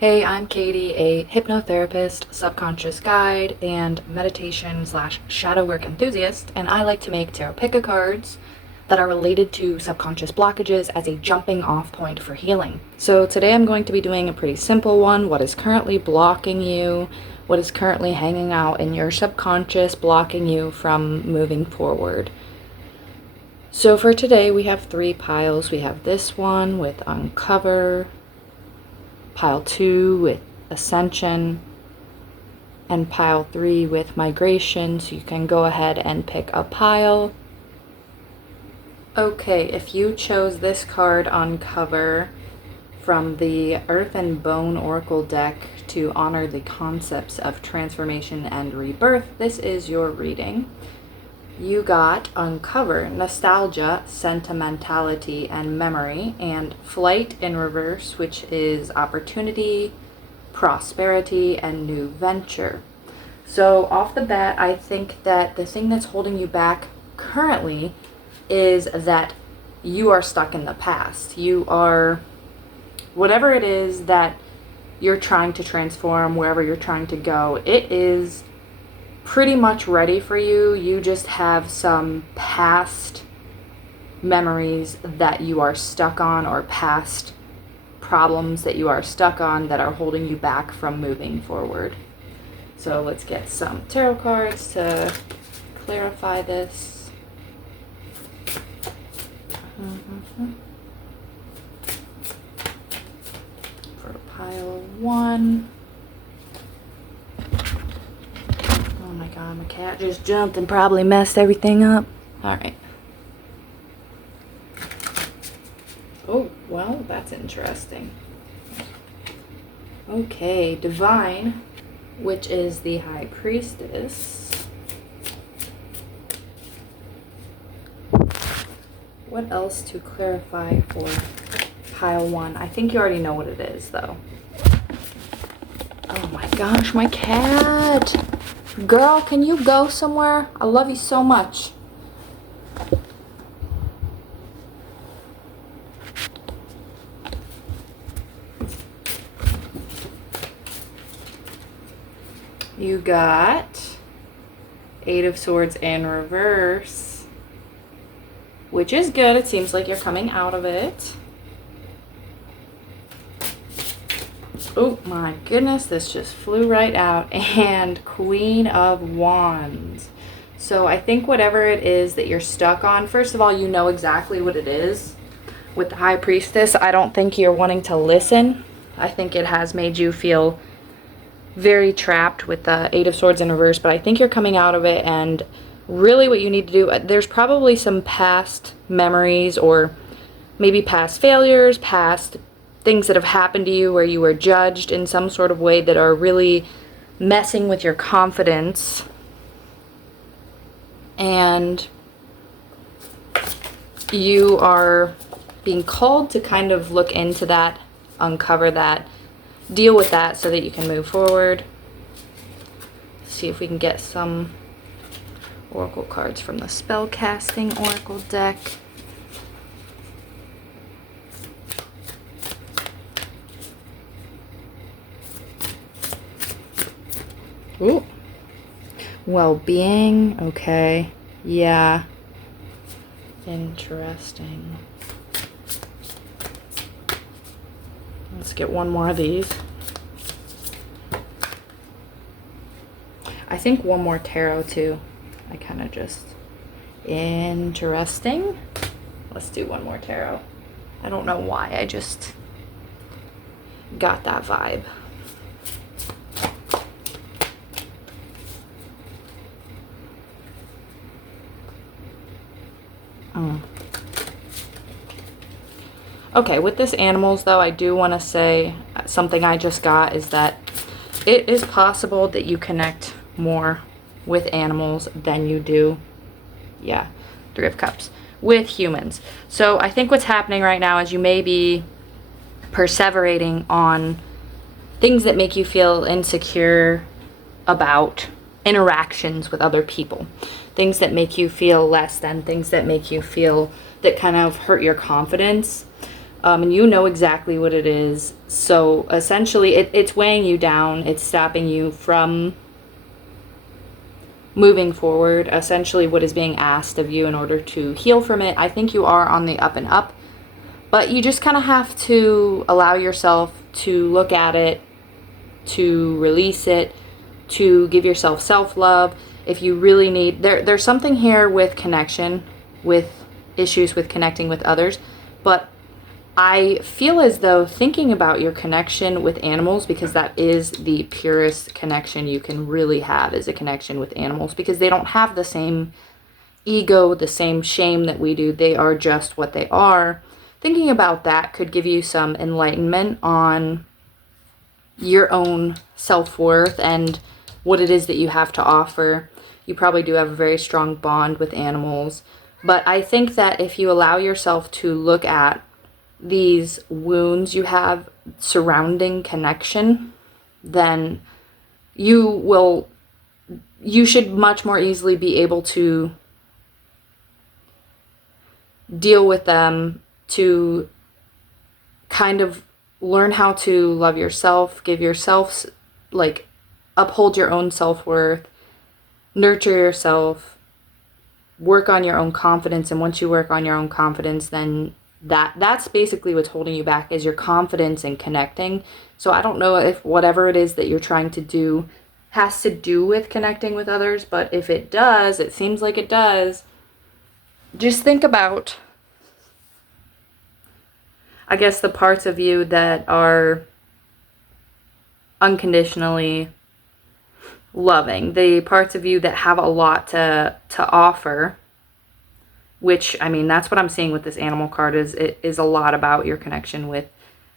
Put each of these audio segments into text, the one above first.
Hey, I'm Katie, a hypnotherapist, subconscious guide, and meditation slash shadow work enthusiast, and I like to make tarot pick cards that are related to subconscious blockages as a jumping off point for healing. So today I'm going to be doing a pretty simple one. What is currently blocking you? What is currently hanging out in your subconscious, blocking you from moving forward? So for today we have 3 piles. We have this one with Uncover, Pile 2 with Ascension, and Pile 3 with Migration, so you can go ahead and pick a pile. Okay, if you chose this card Uncover from the Earth and Bone Oracle deck to honor the concepts of transformation and rebirth, this is your reading. You got Uncover, Nostalgia, Sentimentality, and Memory, and Flight in reverse, which is Opportunity, Prosperity, and New Venture. So off the bat, I think that the thing that's holding you back currently is that you are stuck in the past. You are, whatever it is that you're trying to transform, wherever you're trying to go, it is pretty much ready for you. You just have some past memories that you are stuck on, or past problems that you are stuck on that are holding you back from moving forward. So let's get some tarot cards to clarify this. For pile 1. Oh my god, my cat just jumped and probably messed everything up. Alright. Oh, well, that's interesting. Okay, Divine, which is the High Priestess. What else to clarify for pile 1? I think you already know what it is, though. Oh my gosh, my cat! Girl, can you go somewhere? I love you so much. You got 8 of Swords in reverse, which is good. It seems like you're coming out of it. Oh my goodness, this just flew right out. And Queen of Wands. So I think whatever it is that you're stuck on, first of all, you know exactly what it is. With the High Priestess, I don't think you're wanting to listen. I think it has made you feel very trapped with the 8 of Swords in reverse, but I think you're coming out of it, and really what you need to do, there's probably some past memories, or maybe past failures, past things that have happened to you where you were judged in some sort of way that are really messing with your confidence. And you are being called to kind of look into that, uncover that, deal with that so that you can move forward. See if we can get some oracle cards from the spellcasting oracle deck. Ooh. Well-being. Okay. Yeah. Interesting. Let's get one more of these. I think one more tarot too. I kind of just... Interesting. Let's do one more tarot. I don't know why. I just got that vibe. Okay, with this animals though, I do want to say something I just got is that it is possible that you connect more with animals than you do, yeah, 3 of Cups, with humans. So I think what's happening right now is you may be perseverating on things that make you feel insecure about interactions with other people. Things that make you feel less than, things that make you feel, that kind of hurt your confidence. And you know exactly what it is. So essentially, it's weighing you down. It's stopping you from moving forward. Essentially, what is being asked of you in order to heal from it. I think you are on the up and up, but you just kind of have to allow yourself to look at it, to release it, to give yourself self-love. If you really need, there's something here with connection, with issues with connecting with others, but I feel as though thinking about your connection with animals, because that is the purest connection you can really have, is a connection with animals, because they don't have the same ego, the same shame that we do. They are just what they are. Thinking about that could give you some enlightenment on your own self-worth and what it is that you have to offer. You probably do have a very strong bond with animals, but I think that if you allow yourself to look at these wounds you have surrounding connection, then you should much more easily be able to deal with them, to kind of learn how to love yourself, give yourself, like, uphold your own self-worth, nurture yourself, work on your own confidence. And once you work on your own confidence, then that's basically what's holding you back, is your confidence in connecting. So I don't know if whatever it is that you're trying to do has to do with connecting with others, but if it does, it seems like it does, just think about, I guess, the parts of you that are unconditionally loving, the parts of you that have a lot to offer, which, I mean, that's what I'm seeing with this animal card, is it is a lot about your connection with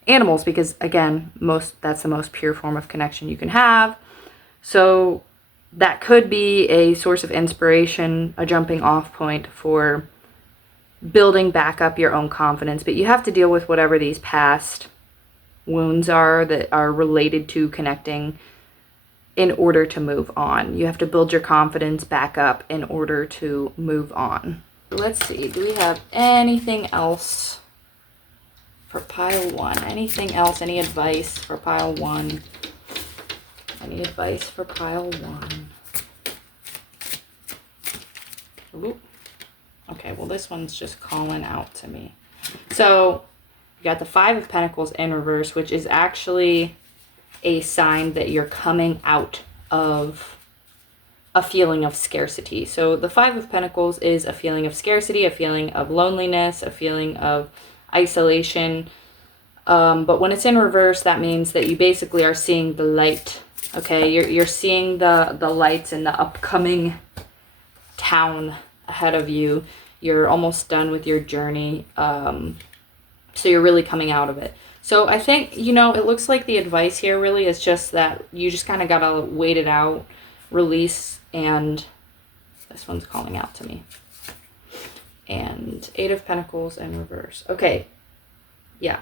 animals, because again, that's the most pure form of connection you can have. So that could be a source of inspiration, a jumping off point for building back up your own confidence. But you have to deal with whatever these past wounds are that are related to connecting in order to move on. You have to build your confidence back up in order to move on. Let's see, do we have anything else for pile one? Anything else? Any advice for pile one? Any advice for pile one? Ooh. Okay, well, this one's just calling out to me. So you got the Five of Pentacles in reverse, which is actually a sign that you're coming out of a feeling of scarcity. So the Five of Pentacles is a feeling of scarcity, a feeling of loneliness, a feeling of isolation. But when it's in reverse, that means that you basically are seeing the light. Okay, you're seeing the lights in the upcoming town ahead of you. You're almost done with your journey. So you're really coming out of it. So I think, it looks like the advice here really is just that you just kind of got to wait it out, release, and this one's calling out to me. And Eight of Pentacles in reverse. Okay. Yeah.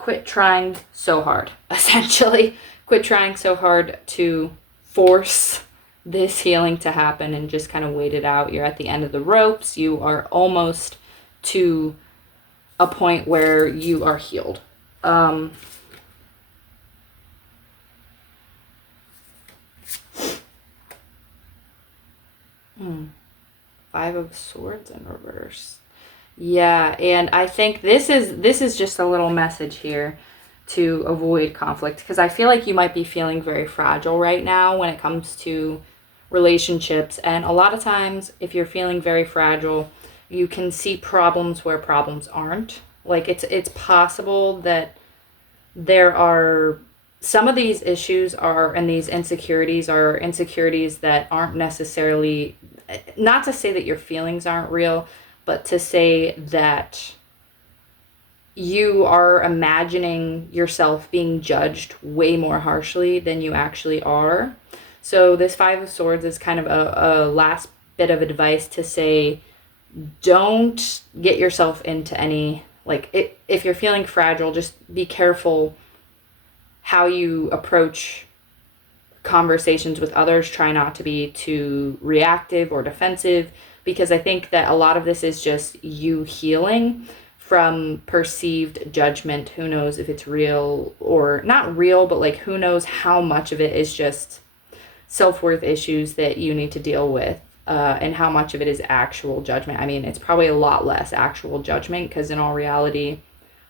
Quit trying so hard, essentially. Quit trying so hard to force this healing to happen and just kind of wait it out. You're at the end of the ropes. You are almost to a point where you are healed. Five of Swords in reverse. Yeah, and I think this is just a little message here to avoid conflict, because I feel like you might be feeling very fragile right now when it comes to relationships. And a lot of times, if you're feeling very fragile, you can see problems where problems aren't. Like, it's possible that there are some of these issues and these insecurities are insecurities that aren't necessarily, not to say that your feelings aren't real, but to say that you are imagining yourself being judged way more harshly than you actually are. So this Five of Swords is kind of a last bit of advice to say, don't get yourself into any, if you're feeling fragile, just be careful how you approach conversations with others. Try not to be too reactive or defensive, because I think that a lot of this is just you healing from perceived judgment. Who knows if it's real or not real, but like who knows how much of it is just self-worth issues that you need to deal with, and how much of it is actual judgment. I mean, it's probably a lot less actual judgment, because in all reality,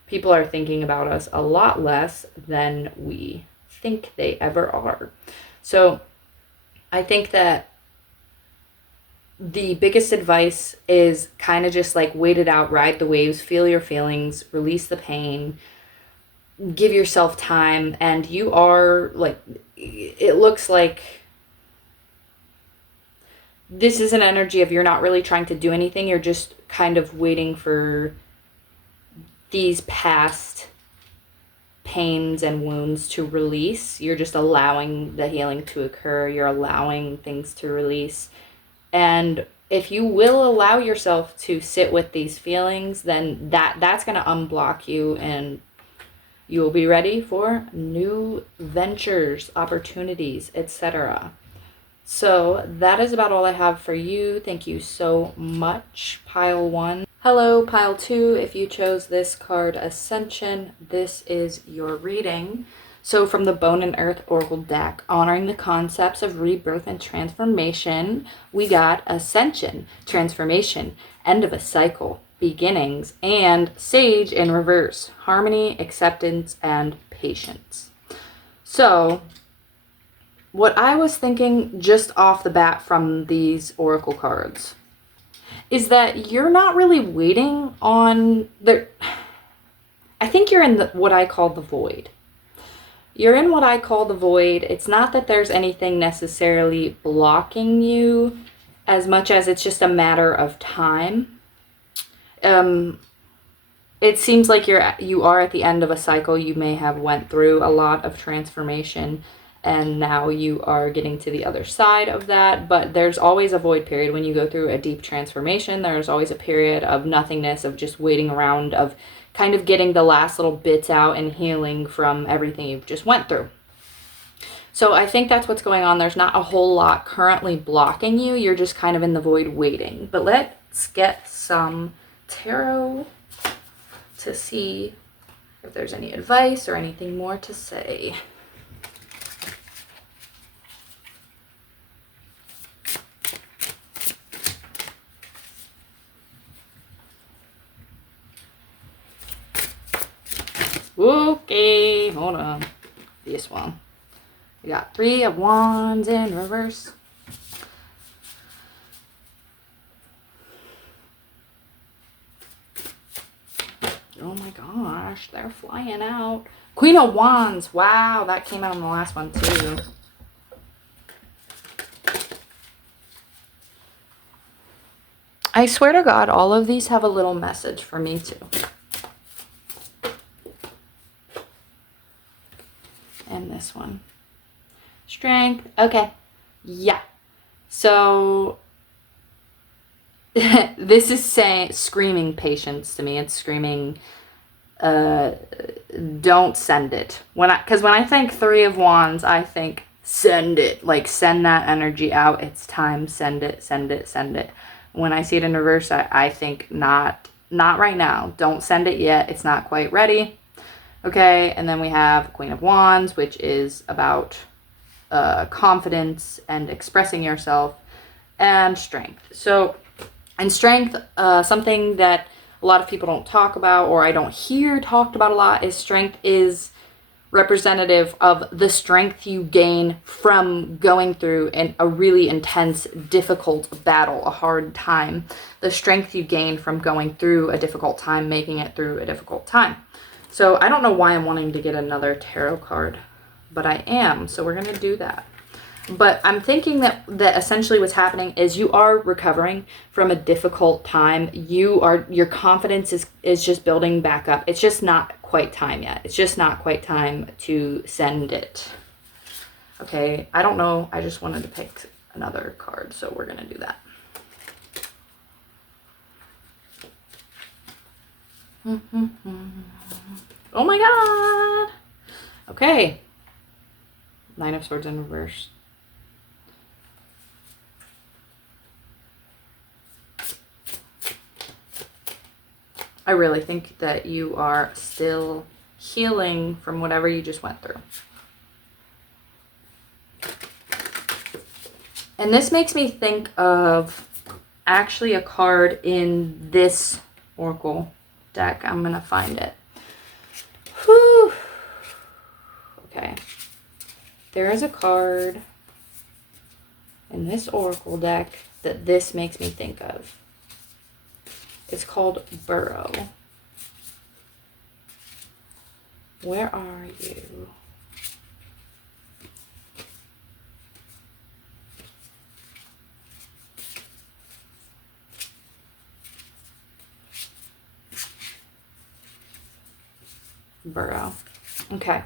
people are thinking about us a lot less than we think they ever are. So I think that the biggest advice is kind of just like wait it out, ride the waves, feel your feelings, release the pain, give yourself time. And you are like, it looks like this is an energy of you're not really trying to do anything. You're just kind of waiting for these past pains and wounds to release. You're just allowing the healing to occur. You're allowing things to release. And if you will allow yourself to sit with these feelings, then that's going to unblock you, and you will be ready for new ventures, opportunities, etc. So that is about all I have for you. Thank you so much, Pile 1. Hello, Pile 2. If you chose this card, Ascension, this is your reading. So from the Bone and Earth Oracle deck, honoring the concepts of rebirth and transformation, we got Ascension, transformation, end of a cycle, beginnings, and Sage in reverse, harmony, acceptance, and patience. So what I was thinking just off the bat from these oracle cards is that you're not really waiting on I think you're in what I call the void. You're in what I call the void. It's not that there's anything necessarily blocking you as much as it's just a matter of time. It seems like you are at the end of a cycle. You may have went through a lot of transformation, and now you are getting to the other side of that. But there's always a void period when you go through a deep transformation. There's always a period of nothingness, of just waiting around, of kind of getting the last little bits out and healing from everything you've just went through. So I think that's what's going on. There's not a whole lot currently blocking you. You're just kind of in the void waiting. But let's get some tarot to see if there's any advice or anything more to say. Okay, hold on. This one. We got 3 of Wands in reverse. Oh my gosh, they're flying out. Queen of Wands. Wow, that came out in the last one too. I swear to God, all of these have a little message for me too. And this one. Strength. Okay. Yeah. So this is screaming patience to me. It's screaming, don't send it. Because when I think 3 of Wands, I think send it. Like, send that energy out. It's time. Send it, send it, send it. When I see it in reverse, I think not right now. Don't send it yet. It's not quite ready. Okay, and then we have Queen of Wands, which is about confidence and expressing yourself, and strength. So, and strength, something that a lot of people don't talk about, or I don't hear talked about a lot, is strength is representative of the strength you gain from going through a really intense, difficult battle, a hard time. The strength you gain from going through a difficult time, making it through a difficult time. So I don't know why I'm wanting to get another tarot card, but I am, so we're going to do that. But I'm thinking that essentially what's happening is you are recovering from a difficult time. Your confidence is just building back up. It's just not quite time yet. It's just not quite time to send it. Okay, I don't know. I just wanted to pick another card, so we're going to do that. Oh my God. Okay. 9 of Swords in reverse. I really think that you are still healing from whatever you just went through. And this makes me think of actually a card in this Oracle deck. I'm going to find it. Whew. Okay. There is a card in this Oracle deck that this makes me think of. It's called Burrow. Where are you? Burrow. Okay.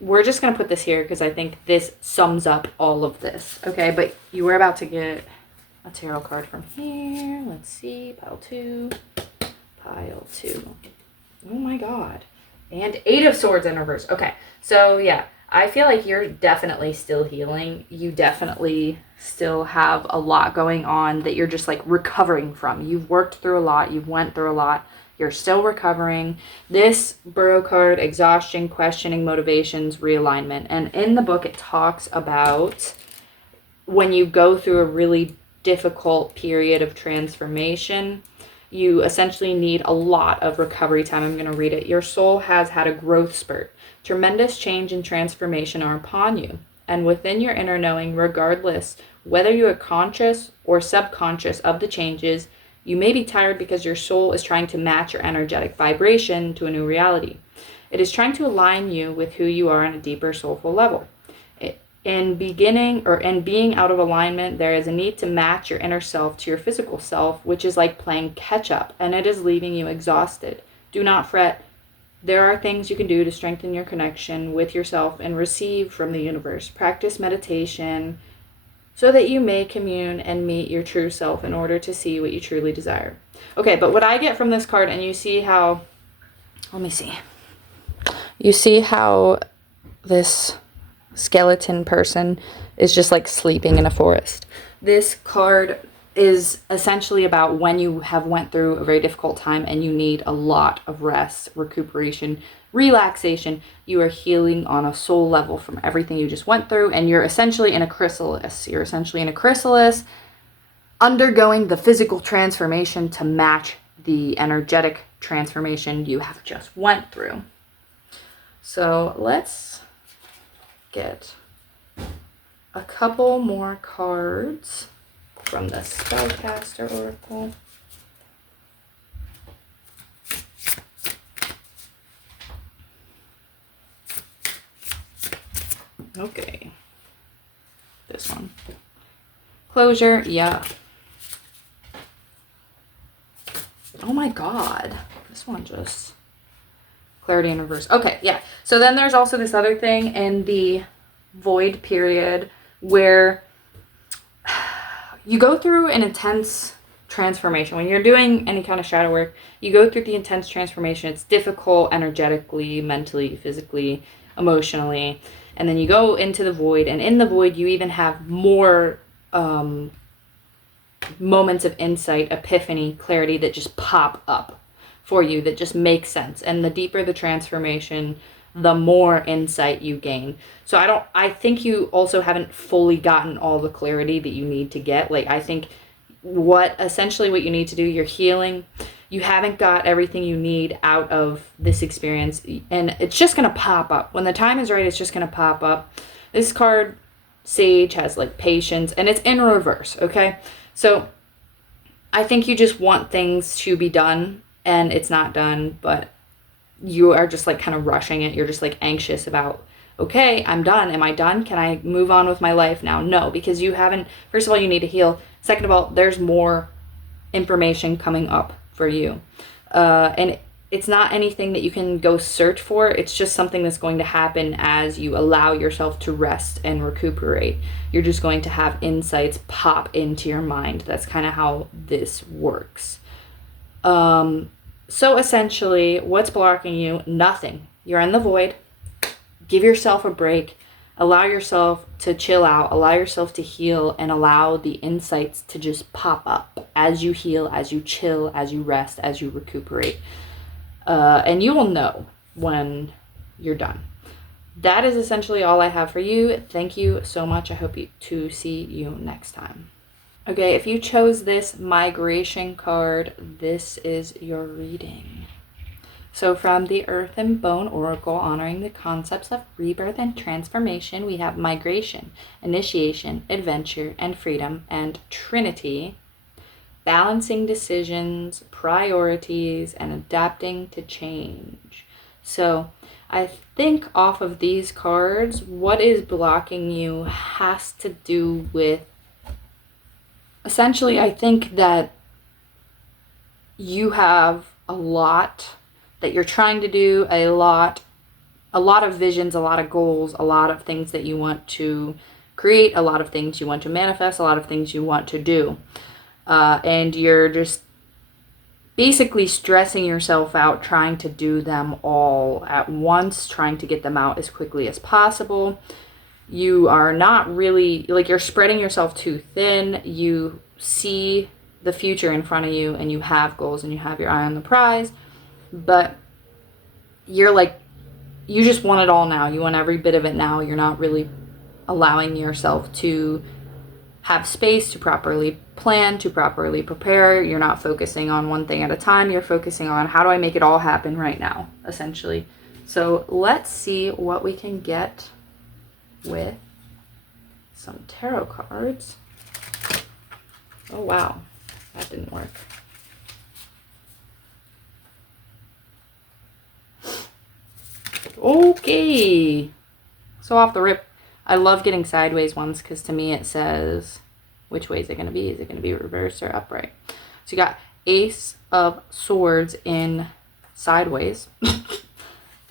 We're just going to put this here because I think this sums up all of this. Okay, but you were about to get a tarot card from here. Let's see. Pile 2. Pile 2. Oh my god. And 8 of Swords in reverse. Okay, so yeah, I feel like you're definitely still healing. You definitely still have a lot going on that you're just like recovering from. You've worked through a lot. You've went through a lot. You're still recovering. This Burrow card, exhaustion, questioning, motivations, realignment. And in the book, it talks about when you go through a really difficult period of transformation, you essentially need a lot of recovery time. I'm going to read it. Your soul has had a growth spurt. Tremendous change and transformation are upon you. And within your inner knowing, regardless whether you are conscious or subconscious of the changes, you may be tired because your soul is trying to match your energetic vibration to a new reality. It is trying to align you with who you are on a deeper soulful level. In being out of alignment, there is a need to match your inner self to your physical self, which is like playing catch up, and it is leaving you exhausted. Do not fret. There are things you can do to strengthen your connection with yourself and receive from the universe. Practice meditation so that you may commune and meet your true self in order to see what you truly desire. Okay, but what I get from this card, and you see how, let me see. You see how this skeleton person is just like sleeping in a forest. This card is essentially about when you have went through a very difficult time and you need a lot of rest, recuperation, relaxation. You are healing on a soul level from everything you just went through, and you're essentially in a chrysalis. You're essentially in a chrysalis undergoing the physical transformation to match the energetic transformation you have just went through. So let's get a couple more cards from the Spellcaster Oracle. Okay. This one. Closure, yeah. Oh my god. This one just... Clarity in reverse. Okay, yeah. So then there's also this other thing in the void period where you go through an intense transformation. When you're doing any kind of shadow work, you go through the intense transformation. It's difficult energetically, mentally, physically, emotionally. And then you go into the void. And in the void, you even have more moments of insight, epiphany, clarity that just pop up for you, that just makes sense. And the deeper the transformation, the more insight you gain. So I think you also haven't fully gotten all the clarity that you need to get. Like, I think essentially what you need to do, you're healing. You haven't got everything you need out of this experience, and it's just going to pop up. When the time is right, it's just going to pop up. This card, Sage, has like patience, and it's in reverse, okay? So I think you just want things to be done, and it's not done, but you are just like kind of rushing it. You're just like anxious about, okay, I'm done. Am I done? Can I move on with my life now? No, because you haven't. First of all, you need to heal. Second of all, there's more information coming up for you. And it's not anything that you can go search for. It's just something that's going to happen as you allow yourself to rest and recuperate. You're just going to have insights pop into your mind. That's kind of how this works. So essentially, what's blocking you? Nothing. You're in the void. Give yourself a break. Allow yourself to chill out. Allow yourself to heal, and allow the insights to just pop up as you heal, as you chill, as you rest, as you recuperate. And you will know when you're done. That is essentially all I have for you. Thank you so much. I hope to see you next time. Okay, if you chose this migration card, this is your reading. So from the Earth and Bone Oracle, honoring the concepts of rebirth and transformation, we have migration, initiation, adventure, and freedom, and Trinity, balancing decisions, priorities, and adapting to change. So I think off of these cards, what is blocking you has to do with, essentially, I think that you have a lot that you're trying to do, a lot of visions, a lot of goals, a lot of things that you want to create, a lot of things you want to manifest, a lot of things you want to do. And you're just basically stressing yourself out trying to do them all at once, trying to get them out as quickly as possible. You are not really, like, you're spreading yourself too thin. You see the future in front of you and you have goals and you have your eye on the prize, but you're like, you just want it all now. You want every bit of it now. You're not really allowing yourself to have space to properly plan, to properly prepare. You're not focusing on one thing at a time. You're focusing on, how do I make it all happen right now, essentially. So let's see what we can get with some tarot cards. Oh wow, that didn't work. Okay, so off the rip, I love getting sideways ones because to me it says, which way is it going to be? Is it going to be reverse or upright? So you got Ace of Swords in sideways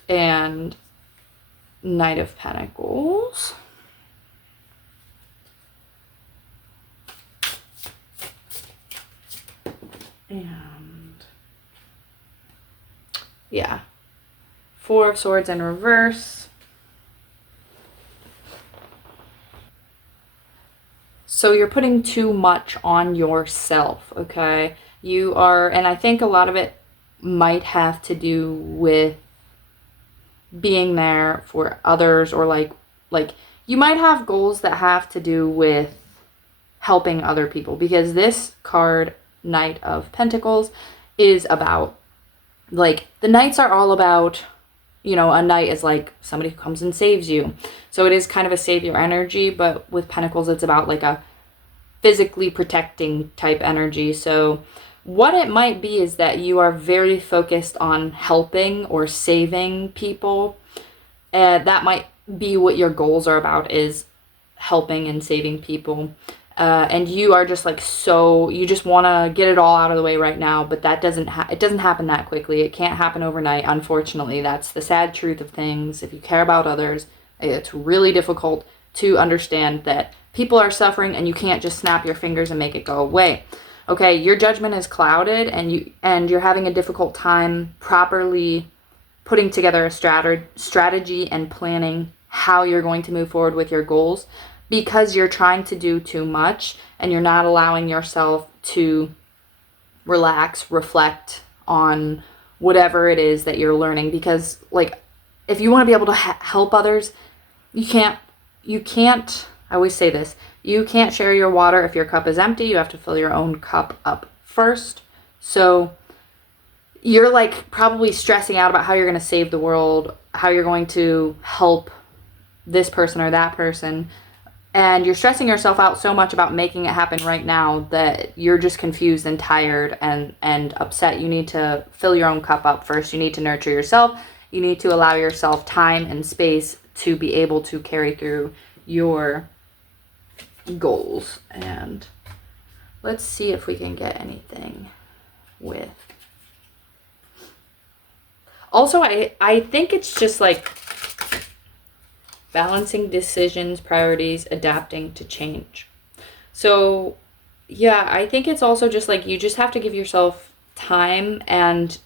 and Knight of Pentacles. And yeah, Four of Swords in reverse. So you're putting too much on yourself, okay? You are, and I think a lot of it might have to do with being there for others, or like you might have goals that have to do with helping other people, because this card, Knight of Pentacles, is about, like, the knights are all about, you know, a knight is like somebody who comes and saves you. So it is kind of a savior energy, but with Pentacles, it's about like a physically protecting type energy. So what it might be is that you are very focused on helping or saving people. That might be what your goals are about, is helping and saving people. And you are just like, so you just want to get it all out of the way right now, but that doesn't it doesn't happen that quickly. It can't happen overnight, unfortunately. That's the sad truth of things. If you care about others, it's really difficult to understand that people are suffering and you can't just snap your fingers and make it go away. Okay, your judgment is clouded and you're having a difficult time properly putting together a strategy and planning how you're going to move forward with your goals, because you're trying to do too much and you're not allowing yourself to relax, reflect on whatever it is that you're learning. Because, like, if you want to be able to help others, you can't, I always say this, you can't share your water if your cup is empty. You have to fill your own cup up first. So you're like probably stressing out about how you're going to save the world, how you're going to help this person or that person. And you're stressing yourself out so much about making it happen right now that you're just confused and tired and upset. You need to fill your own cup up first. You need to nurture yourself. You need to allow yourself time and space to be able to carry through your goals. And let's see if we can get anything with. Also, I think it's just like balancing decisions, priorities, adapting to change. So yeah, I think it's also just like you just have to give yourself time and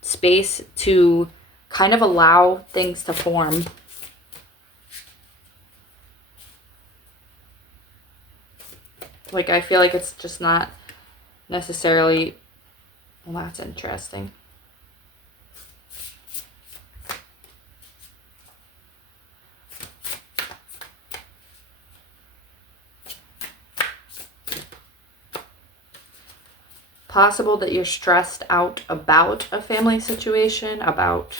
space to kind of allow things to form. Like, I feel like it's just not necessarily, well, that's interesting. possible that you're stressed out about a family situation, about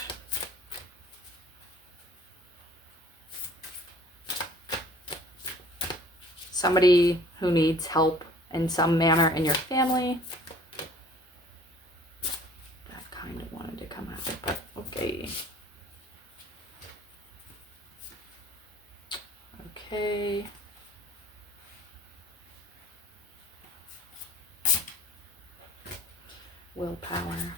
somebody who needs help in some manner in your family. That kind of wanted to come out, but okay. Okay. Willpower.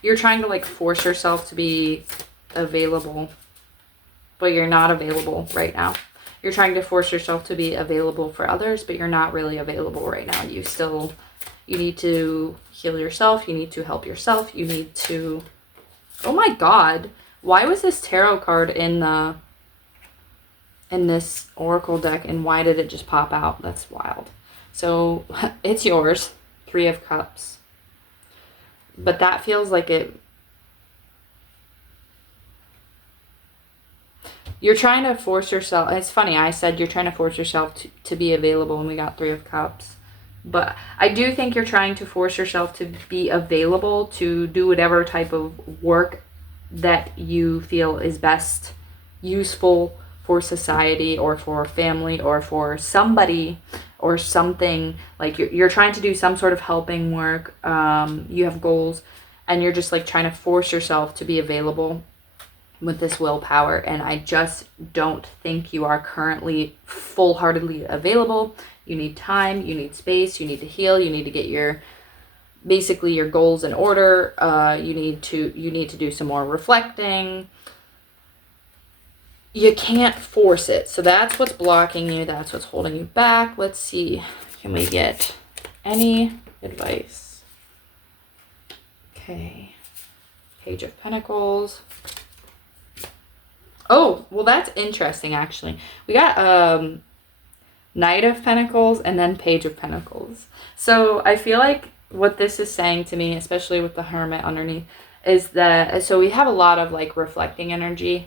You're trying to like force yourself to be available, but you're not available right now. You're trying to force yourself to be available for others, but you're not really available right now. You need to heal yourself. You need to help yourself. You need to, oh my God, why was this tarot card in this oracle deck, and why did it just pop out? That's wild. So it's yours, 3 of Cups. But that feels like you're trying to force yourself. It's funny, I said you're trying to force yourself to be available, and we got 3 of Cups. But I do think you're trying to force yourself to be available to do whatever type of work that you feel is best useful for society or for family or for somebody or something. Like you're trying to do some sort of helping work. You have goals, and you're just like trying to force yourself to be available with this willpower. And I just don't think you are currently full-heartedly available. You need time, you need space, you need to heal, you need to get your goals in order. You need to do some more reflecting. You can't force it. So that's what's blocking you. That's what's holding you back. Let's see. Can we get any advice? Okay. Page of Pentacles. Oh, well, that's interesting, actually. We got Knight of Pentacles and then Page of Pentacles. So I feel like what this is saying to me, especially with the Hermit underneath, is that, so we have a lot of like reflecting energy.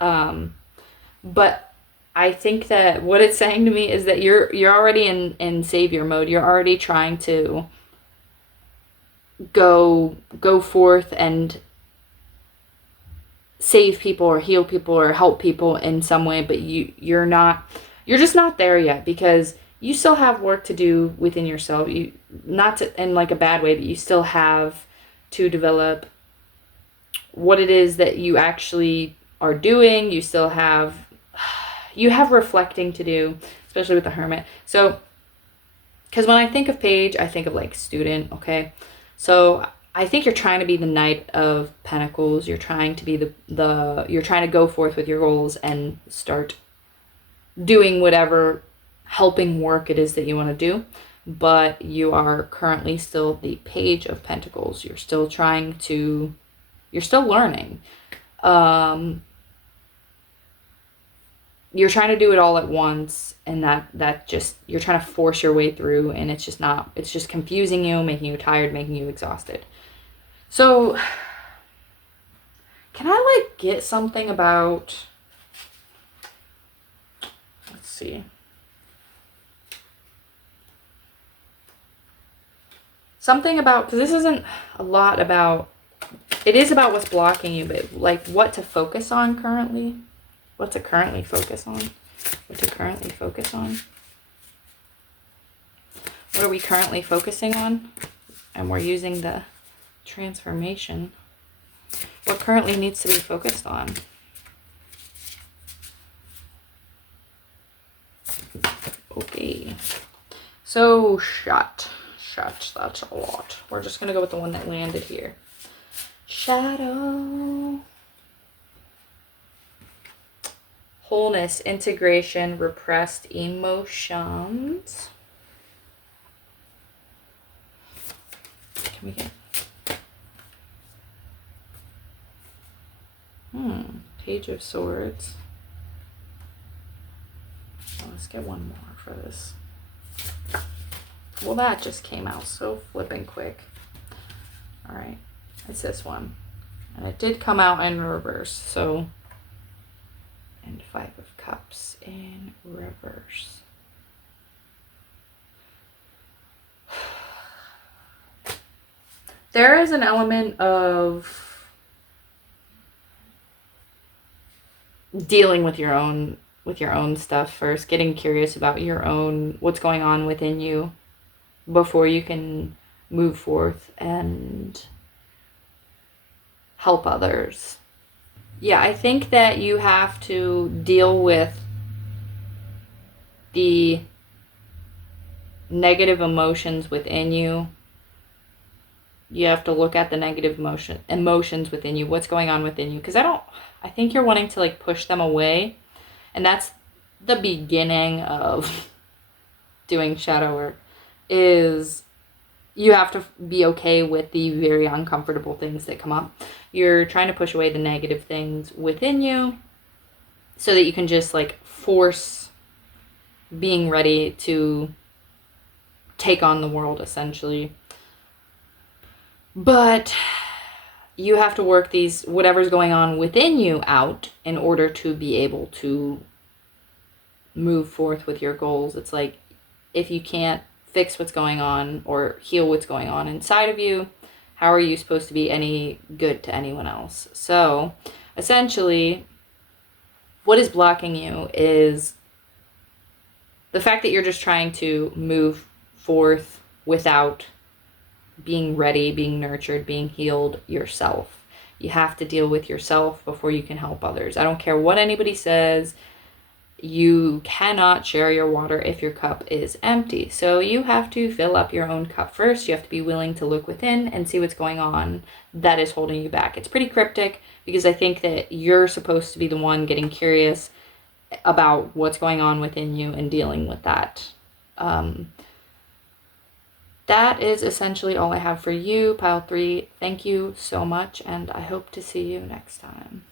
But I think that what it's saying to me is that you're already in savior mode. You're already trying to go forth and save people or heal people or help people in some way, but you're just not there yet, because you still have work to do within yourself. You, not to, in like a bad way, but you still have to develop what it is that you actually are doing. You still have reflecting to do, especially with the Hermit. So, because when I think of Page, I think of like student, okay? So I think you're trying to be the Knight of Pentacles. You're trying to be you're trying to go forth with your goals and start doing whatever helping work it is that you want to do. But you are currently still the Page of Pentacles. You're still you're still learning. You're trying to do it all at once, and that just, you're trying to force your way through, and it's just confusing you, making you tired, making you exhausted. So can I like get something about, let's see, something about, because this isn't a lot about, it is about what's blocking you, but like what to focus on currently. What to currently focus on? What to currently focus on? What are we currently focusing on? And we're using the transformation. What currently needs to be focused on? Okay. So, shut. That's a lot. We're just going to go with the one that landed here. Shadow. Wholeness, integration, repressed emotions. Can we get... Page of Swords. Oh, let's get one more for this. Well, that just came out so flipping quick. All right, it's this one. And it did come out in reverse, so, and 5 of Cups in reverse. There is an element of dealing with your own stuff first, getting curious about your own, what's going on within you before you can move forth and help others. Yeah, I think that you have to deal with the negative emotions within you. You have to look at the negative emotions within you, what's going on within you. Because I think you're wanting to like push them away. And that's the beginning of doing shadow work, is you have to be okay with the very uncomfortable things that come up. You're trying to push away the negative things within you so that you can just like force being ready to take on the world, essentially. But you have to work these, whatever's going on within you, out in order to be able to move forth with your goals. It's like, if you can't fix what's going on or heal what's going on inside of you, how are you supposed to be any good to anyone else? So essentially, what is blocking you is the fact that you're just trying to move forth without being ready, being nurtured, being healed yourself. You have to deal with yourself before you can help others. I don't care what anybody says. You cannot share your water if your cup is empty. So you have to fill up your own cup first. You have to be willing to look within and see what's going on that is holding you back. It's pretty cryptic because I think that you're supposed to be the one getting curious about what's going on within you and dealing with that. That is essentially all I have for you, Pile 3. Thank you so much, and I hope to see you next time.